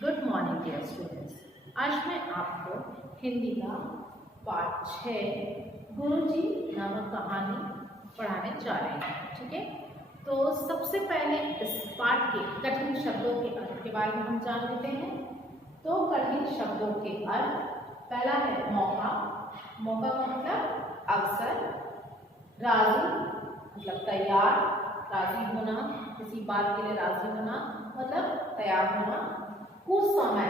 Good morning dear students. आज मैं आपको हिंदी का पाठ 6 गुरुजी नामक कहानी पढ़ाने जा रहे हैं। ठीक है, तो सबसे पहले इस पाठ के कठिन शब्दों के अर्थ के बारे में हम जान लेते हैं। तो कठिन शब्दों के अर्थ, पहला है मौका। मौका का मतलब अवसर। राजी मतलब तैयार, राजी होना, किसी बात के लिए राजी होना मतलब तैयार होना। कुसमय,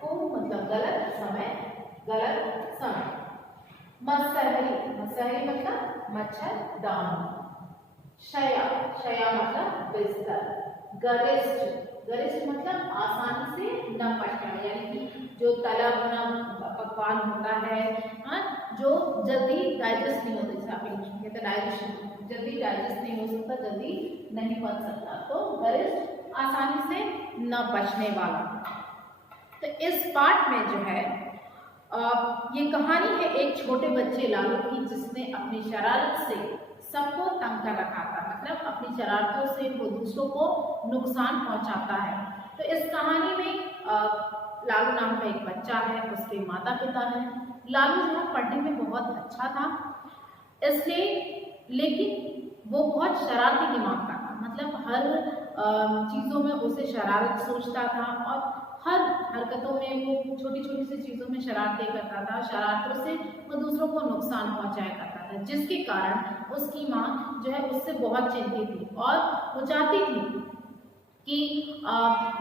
कु मतलब गलत, समय गलत समय। मसहरी, मसहरी मतलब मच्छरदानी। शया, शया मतलब बिस्तर। गरिष्ठ, गरिष्ठ मतलब आसानी से न पचना, यानी कि जो तला भुना पकवान होता है, जो जल्दी डाइजेस्ट नहीं होता, जैसे आप इंग्लिश में कहते हैं डाइजेशन, जल्दी डाइजेस्ट नहीं हो सकता, जल्दी नहीं पच सकता, तो गरिष्ठ आसानी से न पचने वाला। तो इस पाठ में जो है ये कहानी है एक छोटे बच्चे लालू की, जिसने अपनी शरारत से सबको तंग कर रखा था। मतलब अपनी शरारतों से वो दूसरों को नुकसान पहुंचाता है। तो इस कहानी में लालू नाम का एक बच्चा है, उसके माता पिता हैं। लालू जो है पढ़ने में बहुत अच्छा था, इसलिए, लेकिन वो बहुत शरारती दिमाग का था। मतलब हर चीज़ों में उसे शरारत सोचता था और हर हरकतों में वो छोटी छोटी सी चीज़ों में शरारतें करता था। शरारतों से वो दूसरों को नुकसान पहुंचाया करता था, जिसके कारण उसकी माँ जो है उससे बहुत चिंतित थी और वो चाहती थी कि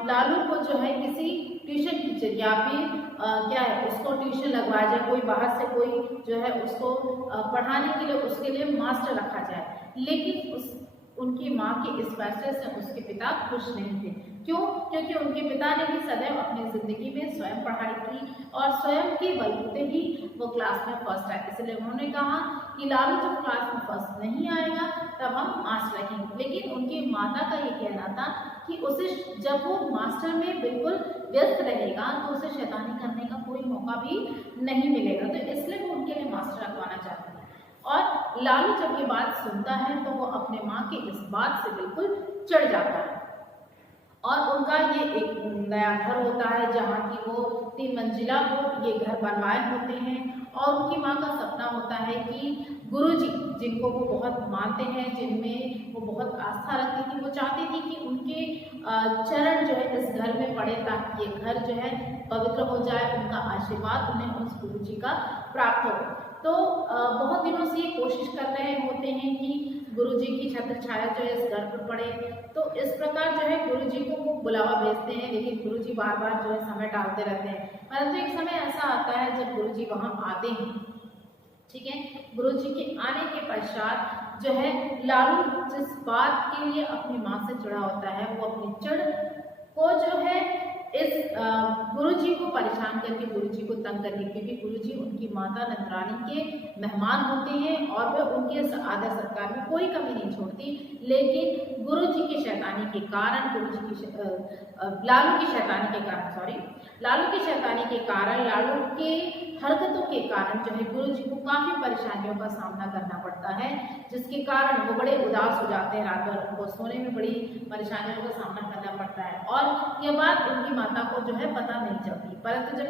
लालू को जो है किसी ट्यूशन टीचर या फिर क्या है उसको ट्यूशन लगवाया जाए, कोई बाहर से कोई जो है उसको पढ़ाने के लिए उसके लिए मास्टर रखा जाए। लेकिन उनकी माँ के इस फैसले से उसके पिता खुश नहीं थे। क्यों? क्योंकि उनके पिता ने भी सदैव अपनी जिंदगी में स्वयं पढ़ाई की और स्वयं के बलबूते ही वो क्लास में फर्स्ट आए। इसलिए उन्होंने कहा कि लालू जब क्लास में फर्स्ट नहीं आएगा तब हम मास्टर रखेंगे। लेकिन उनके माता का ये कहना था कि उसे जब वो मास्टर में बिल्कुल व्यस्त रहेगा तो उसे शैतानी करने का कोई मौका भी नहीं मिलेगा। तो इसलिए वो उनके लिए मास्टर रखवाना चाहते हैं। और लालू जब ये बात सुनता है तो वो अपने माँ की इस बात से बिल्कुल चिढ़ जाता है और उनका ये एक नया घर होता है जहाँ की वो 3 मंजिला वो ये घर बनवाए होते हैं। और उनकी माँ का सपना होता है कि गुरुजी, जिनको वो बहुत मानते हैं, जिनमें वो बहुत आस्था रखती थी, वो चाहती थी कि उनके चरण जो है इस घर में पड़े ताकि ये घर जो है पवित्र हो जाए, उनका आशीर्वाद उन्हें उस गुरुजी का प्राप्त हो। तो बहुत दिनों से ये कोशिश कर रहे होते हैं कि गुरुजी की छत्र छाया जो है इस घर पर पड़े। तो इस प्रकार जो है गुरुजी को वो बुलावा भेजते हैं, लेकिन गुरुजी बार बार जो है समय टालते रहते हैं। परंतु एक समय ऐसा आता है जब गुरुजी वहां आते हैं। ठीक है, गुरुजी के आने के पश्चात जो है लालू जिस बात के लिए अपनी माँ से चिढ़ा होता है, वो अपनी चिढ़ को जो है इस गुरुजी को परेशान करके, गुरुजी को तंग करके, क्योंकि गुरुजी उनकी माता नंदरानी के मेहमान होते हैं और वे उनके आदर सत्कार में कोई कमी नहीं छोड़ती। लेकिन गुरुजी की शैतानी के कारण, लालू की शैतानी के कारण, लालू की शैतानी के कारण, लालू के हरकतों के कारण जो है गुरुजी को काफी परेशानियों का सामना करना पड़ता है, जिसके कारण वो बड़े उदास हो जाते हैं। रात भर उनको सोने में बड़ी परेशानियों का सामना करना पड़ता है और यह बात उनकी माता को जो है पता नहीं चलती। परंतु जब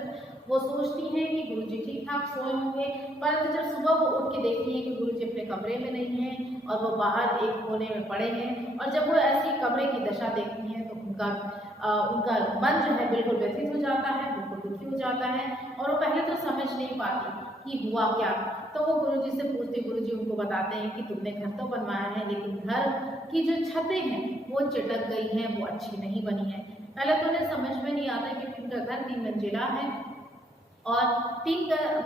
वो सोचती हैं कि गुरुजी ठीक ठाक सोए होंगे, परंतु जब सुबह वो उठ के देखती हैं कि गुरुजी अपने कमरे में नहीं हैं और वो बाहर एक कोने में पड़े हैं, और जब वो ऐसी कमरे की दशा देखती हैं तो उनका मन जो है बिल्कुल व्यथित हो जाता है, बिल्कुल दुखी हो जाता है और वो पहले तो समझ नहीं पाती कि हुआ क्या। तो वो गुरुजी से पूछते, गुरुजी उनको बताते हैं कि तुमने घर तो बनवाया है, लेकिन घर की जो छतें हैं वो चिटक गई हैं, वो अच्छी नहीं बनी है। पहले तो उन्हें समझ में नहीं आता कि उनका घर 3 मंजिला है और 3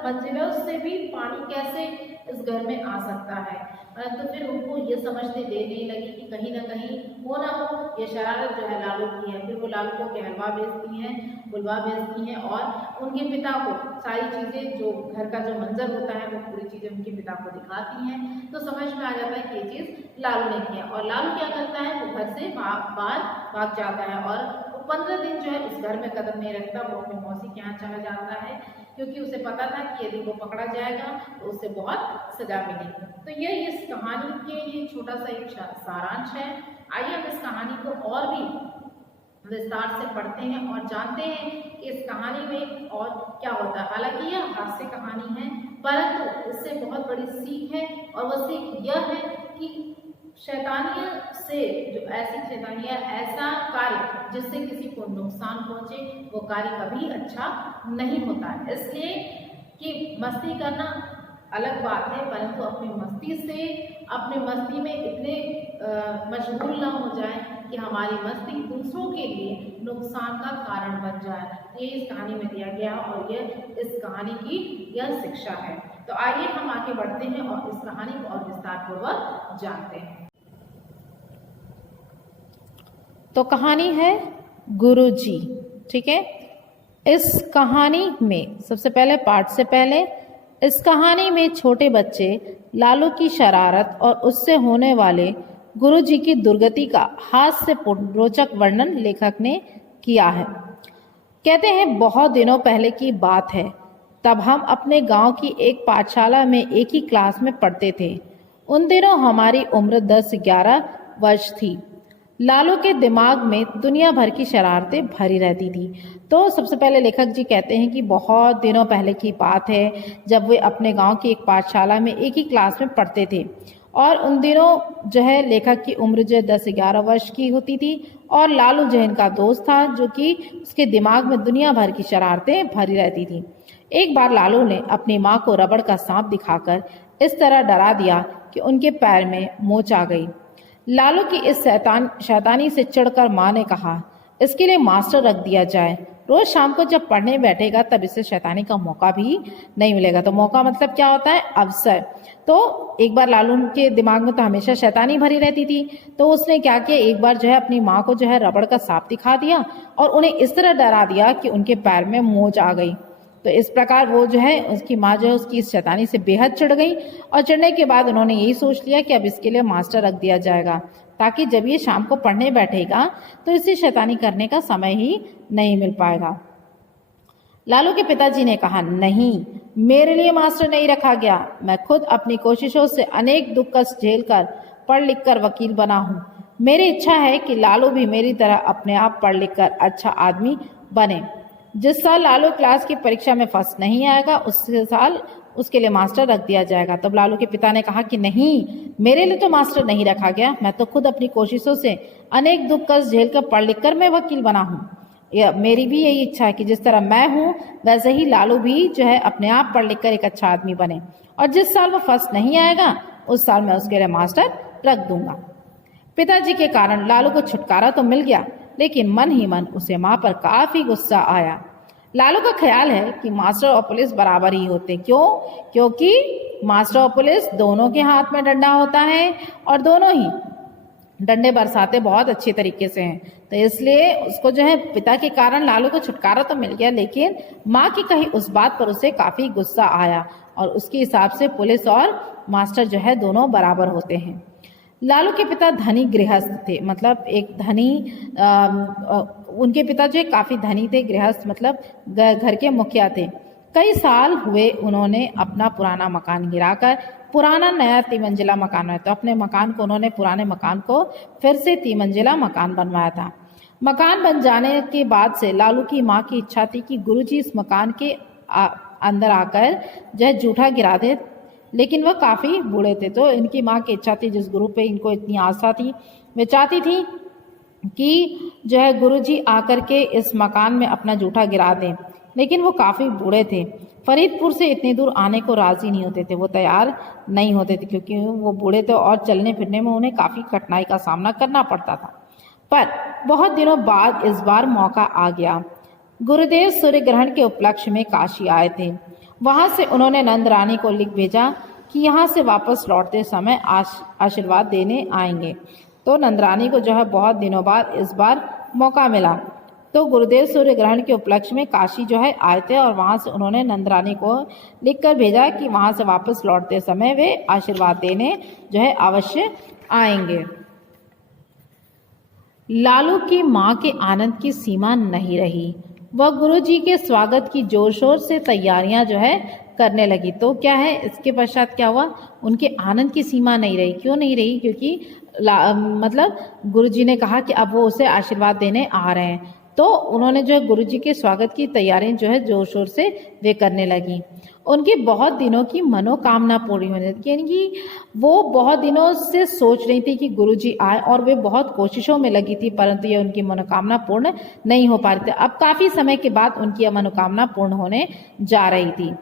मंजिलों से भी पानी कैसे इस घर में आ सकता है। तो फिर उनको ये समझते देर नहीं लगी कि कहीं ना कहीं हो ना हो ये शरारत जो है लालू की है। फिर वो लालू को कहलवा भेजती हैं, बुलवा भेजती हैं और उनके पिता को सारी चीज़ें, जो घर का जो मंजर होता है वो पूरी चीज़ें उनके पिता को दिखाती हैं। तो समझ में आ जाता है कि ये चीज़ लालू ने किया। और लालू क्या करता है, वो घर से बाहर भाग जाता है और 15 दिन जो है उस घर में कदम नहीं रखता। वो अपनी मौसी के यहाँ चला जाता है, क्योंकि उसे पता था कि यदि वो पकड़ा जाएगा तो उसे बहुत सजा मिलेगी। तो ये इस कहानी के ये छोटा सा एक सारांश है। आइए हम इस कहानी को और भी विस्तार से पढ़ते हैं और जानते हैं कि इस कहानी में और क्या होता है। हालांकि यह हास्य कहानी है, परंतु इससे बहुत बड़ी सीख है, और वह सीख यह है कि शैतानियत से जो ऐसी शैतानियाँ, ऐसा कार्य जिससे किसी को नुकसान पहुंचे, वो कार्य कभी अच्छा नहीं होता है। इसलिए कि मस्ती करना अलग बात है, परंतु अपनी मस्ती में इतने मशगूल ना हो जाए कि हमारी मस्ती दूसरों के लिए नुकसान का कारण बन जाए। ये इस कहानी में दिया गया और यह इस कहानी की यह शिक्षा है। तो आइए हम आगे बढ़ते हैं और इस कहानी को और विस्तार पूर्वक जानते हैं। तो कहानी है गुरुजी। ठीक है, इस कहानी में सबसे पहले पाठ से पहले इस कहानी में छोटे बच्चे लालू की शरारत और उससे होने वाले गुरुजी की दुर्गति का हास्यपूर्ण रोचक वर्णन लेखक ने किया है। कहते हैं, बहुत दिनों पहले की बात है, तब हम अपने गांव की एक पाठशाला में एक ही क्लास में पढ़ते थे। उन दिनों हमारी उम्र 10-11 वर्ष थी। लालू के दिमाग में दुनिया भर की शरारतें भरी रहती थी। तो सबसे पहले लेखक जी कहते हैं कि बहुत दिनों पहले की बात है, जब वे अपने गांव की एक पाठशाला में एक ही क्लास में पढ़ते थे, और उन दिनों जो है लेखक की उम्र जो 10-11 वर्ष की होती थी, और लालू जो इनका दोस्त था, जो कि उसके दिमाग में दुनिया भर की शरारतें भरी रहती थी। एक बार लालू ने अपनी माँ को रबड़ का सांप दिखाकर इस तरह डरा दिया कि उनके पैर में मोच आ गई। लालू की इस शैतानी से चिढ़कर माँ ने कहा, इसके लिए मास्टर रख दिया जाए। रोज शाम को जब पढ़ने बैठेगा तब इसे शैतानी का मौका भी नहीं मिलेगा। तो मौका मतलब क्या होता है? अवसर। तो एक बार लालू के दिमाग में तो हमेशा शैतानी भरी रहती थी, तो उसने क्या किया, एक बार जो है अपनी माँ को जो है रबड़ का सांप दिखा दिया और उन्हें इस तरह डरा दिया कि उनके पैर में मोच आ गई। तो इस प्रकार वो जो है, उसकी माँ जो है उसकी इस शैतानी से बेहद चिढ़ गई, और चिढ़ने के बाद उन्होंने यही सोच लिया कि अब इसके लिए मास्टर रख दिया जाएगा, ताकि जब ये शाम को पढ़ने बैठेगा तो इसे शैतानी करने का समय ही नहीं मिल पाएगा। लालू के पिताजी ने कहा, नहीं, मेरे लिए मास्टर नहीं रखा गया। मैं खुद अपनी कोशिशों से अनेक दुख कष्ट झेल कर पढ़ लिख कर वकील बना हूँ। मेरी इच्छा है कि लालू भी मेरी तरह अपने आप पढ़ लिख कर अच्छा आदमी बने। जिस साल लालू क्लास की परीक्षा में फर्स्ट नहीं आएगा, उस साल उसके लिए मास्टर रख दिया जाएगा। तब लालू के पिता ने कहा कि नहीं, मेरे लिए तो मास्टर नहीं रखा गया। मैं तो खुद अपनी कोशिशों से अनेक दुख कष्ट झेल कर पढ़ लिख कर मैं वकील बना हूँ। मेरी भी यही इच्छा है कि जिस तरह मैं हूँ वैसे ही लालू भी जो है अपने आप पढ़ लिख कर एक अच्छा आदमी बने, और जिस साल वो फर्स्ट नहीं आएगा उस साल मैं उसके लिए मास्टर रख दूंगा। पिताजी के कारण लालू को छुटकारा तो मिल गया, लेकिन मन ही मन उसे माँ पर काफी गुस्सा आया। लालू का ख्याल है कि मास्टर और पुलिस बराबर ही होते। क्यों? क्योंकि मास्टर और पुलिस दोनों के हाथ में डंडा होता है और दोनों ही डंडे बरसाते बहुत अच्छे तरीके से हैं। तो इसलिए उसको जो है पिता के कारण लालू को छुटकारा तो मिल गया, लेकिन माँ की कही उस बात पर उसे काफी गुस्सा आया, और उसके हिसाब से पुलिस और मास्टर जो है दोनों बराबर होते हैं। लालू के पिता धनी गृहस्थ थे, मतलब एक धनी उनके पिता जो काफी धनी थे, गृहस्थ मतलब घर के मुखिया थे। कई साल हुए उन्होंने अपना पुराना मकान गिराकर पुराना नया 3 मंजिला मकान बनाया। तो अपने मकान को उन्होंने पुराने मकान को फिर से 3 मंजिला मकान बनवाया था। मकान बन जाने के बाद से लालू की माँ की इच्छा थी कि गुरुजी इस मकान के अंदर आकर जो है जूठा गिरा दे, लेकिन वह काफ़ी बूढ़े थे। तो इनकी माँ की इच्छा थी, जिस गुरु पे इनको इतनी आस्था थी, वे चाहती थी कि जो है गुरुजी आकर के इस मकान में अपना जूठा गिरा दें, लेकिन वो काफ़ी बूढ़े थे। फरीदपुर से इतनी दूर आने को राज़ी नहीं होते थे, वो तैयार नहीं होते थे, क्योंकि वो बूढ़े थे और चलने फिरने में उन्हें काफ़ी कठिनाई का सामना करना पड़ता था। पर बहुत दिनों बाद इस बार मौका आ गया। गुरुदेव सूर्य ग्रहण के उपलक्ष्य में काशी आए थे। वहां से उन्होंने नंद रानी को लिख भेजा कि यहाँ से वापस लौटते समय आशीर्वाद देने आएंगे। तो नंद रानी को जो है बहुत दिनों बाद इस बार मौका मिला। तो गुरुदेव सूर्य ग्रहण के उपलक्ष्य में काशी जो है आए थे, और वहां से उन्होंने नंद रानी को लिखकर भेजा कि वहां से वापस लौटते समय वे आशीर्वाद देने जो है अवश्य आएंगे। लालू की माँ के आनंद की सीमा नहीं रही। वह गुरुजी के स्वागत की जोर शोर से तैयारियां जो है करने लगी। तो क्या है, इसके पश्चात क्या हुआ, उनके आनंद की सीमा नहीं रही। क्यों नहीं रही? क्योंकि मतलब गुरुजी ने कहा कि अब वो उसे आशीर्वाद देने आ रहे हैं। तो उन्होंने जो है गुरुजी के स्वागत की तैयारियां जो है जोर शोर से वे करने लगी। उनकी बहुत दिनों की मनोकामना पूरी होने लगी, यानी कि वो बहुत दिनों से सोच रही थी कि गुरुजी आए और वे बहुत कोशिशों में लगी थी, परंतु ये उनकी मनोकामना पूर्ण नहीं हो पा रही थी। अब काफी समय के बाद उनकी यह मनोकामना पूर्ण होने जा रही थी।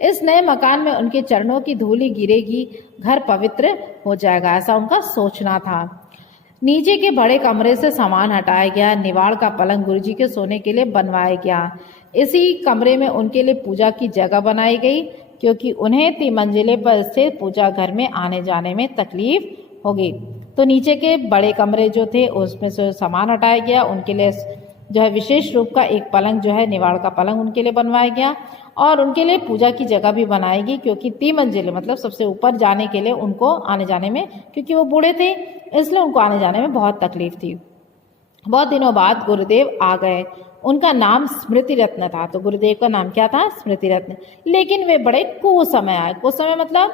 इस नए मकान में उनके चरणों की धूली गिरेगी, घर पवित्र हो जाएगा, ऐसा उनका सोचना था। नीचे के बड़े कमरे से सामान हटाया गया। निवाड़ का पलंग गुरुजी के सोने के लिए बनवाया गया। इसी कमरे में उनके लिए पूजा की जगह बनाई गई, क्योंकि उन्हें 3 मंजिले पर स्थित पूजा घर में आने जाने में तकलीफ होगी। तो नीचे के बड़े कमरे जो थे उसमें से सामान हटाया गया। उनके लिए जो है विशेष रूप का एक पलंग जो है निवाड़ का पलंग उनके लिए बनवाया गया, और उनके लिए पूजा की जगह भी बनाएगी, क्योंकि 3 मंजिले मतलब सबसे ऊपर जाने के लिए उनको आने जाने में, क्योंकि वो बूढ़े थे इसलिए उनको आने जाने में बहुत तकलीफ थी। बहुत दिनों बाद गुरुदेव आ गए। उनका नाम स्मृति रत्न था। तो गुरुदेव का नाम क्या था? स्मृति रत्न। लेकिन वे बड़े कुसमय आए। कुसमय मतलब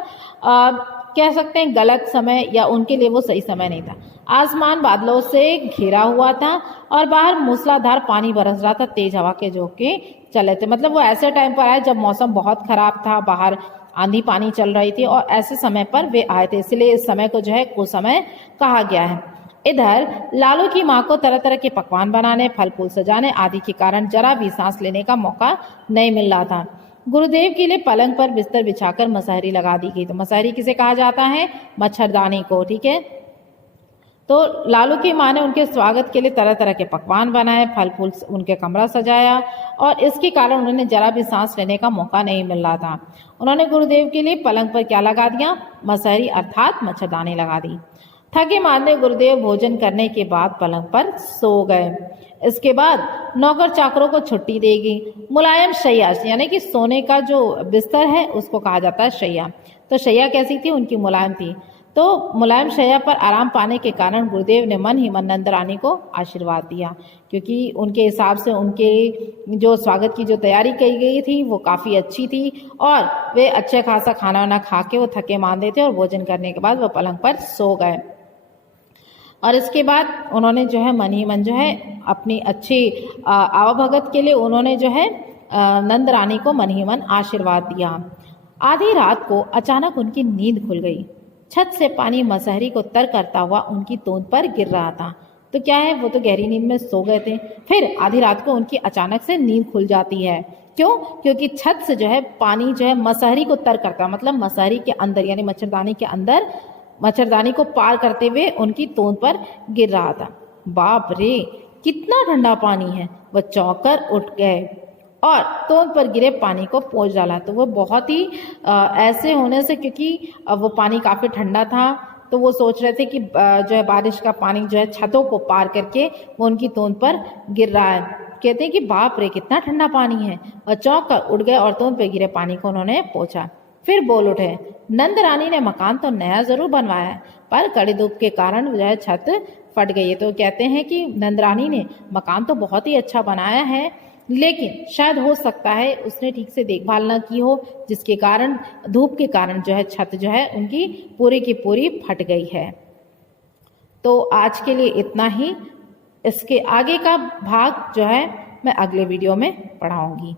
कह सकते हैं गलत समय, या उनके लिए वो सही समय नहीं था। आसमान बादलों से घिरा हुआ था और बाहर मूसलाधार पानी बरस रहा था, तेज हवा के झोंके चले थे। मतलब वो ऐसे टाइम पर आए जब मौसम बहुत खराब था, बाहर आंधी पानी चल रही थी, और ऐसे समय पर वे आए थे, इसलिए इस समय को जो है कुसमय कहा गया है। इधर लालू की माँ को तरह तरह के पकवान बनाने, फल फूल सजाने आदि के कारण जरा भी सांस लेने का मौका नहीं मिल रहा था। गुरुदेव के लिए पलंग पर बिस्तर बिछाकर मसहरी लगा दी गई। तो मसहरी किसे कहा जाता है? मच्छरदानी को, ठीक है। तो लालू की माँ ने उनके स्वागत के लिए तरह तरह के पकवान बनाए, फल फूल उनके कमरा सजाया, और इसके कारण उन्हें जरा भी सांस लेने का मौका नहीं मिल रहा था। उन्होंने गुरुदेव के लिए पलंग पर क्या लगा दिया? मसहरी अर्थात मच्छरदानी लगा दी। थके मांदे गुरुदेव भोजन करने के बाद पलंग पर सो गए। इसके बाद नौकर चाकरों को छुट्टी देगी। मुलायम शैया, यानी कि सोने का जो बिस्तर है उसको कहा जाता है शैया। तो शैया कैसी थी? उनकी मुलायम थी। तो मुलायम शैया पर आराम पाने के कारण गुरुदेव ने मन ही मन नंदरानी को आशीर्वाद दिया, क्योंकि उनके हिसाब से उनके जो स्वागत की जो तैयारी की गई थी वो काफ़ी अच्छी थी, और वे अच्छे खासा खाना वाना खा के वो थके मांदे थे, और भोजन करने के बाद वो पलंग पर सो गए। और इसके बाद उन्होंने जो है मन ही मन जो है अपनी अच्छी आवभगत के लिए उन्होंने जो है नंद रानी को मन ही मन आशीर्वाद दिया। आधी रात को अचानक उनकी नींद खुल गई। छत से पानी मसहरी को तर करता हुआ उनकी तोंद पर गिर रहा था। तो क्या है, वो तो गहरी नींद में सो गए थे, फिर आधी रात को उनकी अचानक से नींद खुल जाती है। क्यों? क्योंकि छत से जो है पानी जो है मसहरी को तर करता, मतलब मसहरी के अंदर यानी मच्छरदानी के अंदर, मच्छरदानी को पार करते हुए उनकी तोंद पर गिर रहा था। बाप रे, कितना ठंडा पानी है! वह चौंक कर उठ गए और तोंद पर गिरे पानी को पोंछ डाला। तो वो बहुत ही ऐसे होने से, क्योंकि वो पानी काफी ठंडा था, तो वो सोच रहे थे कि जो है बारिश का पानी जो है छतों को पार करके वो उनकी तोंद पर गिर रहा है। कहते हैं कि बाप रे, कितना ठंडा पानी है। और चौंक कर उठ गए और तोंद पर गिरे पानी को उन्होंने पोंछा। फिर बोल उठे, नंद रानी ने मकान तो नया जरूर बनवाया है, पर कड़ी धूप के कारण जो है छत फट गई है। तो कहते हैं कि नंद रानी ने मकान तो बहुत ही अच्छा बनाया है, लेकिन शायद हो सकता है उसने ठीक से देखभाल न की हो, जिसके कारण धूप के कारण जो है छत जो है उनकी पूरी की पूरी फट गई है। तो आज के लिए इतना ही। इसके आगे का भाग जो है मैं अगले वीडियो में पढ़ाऊंगी।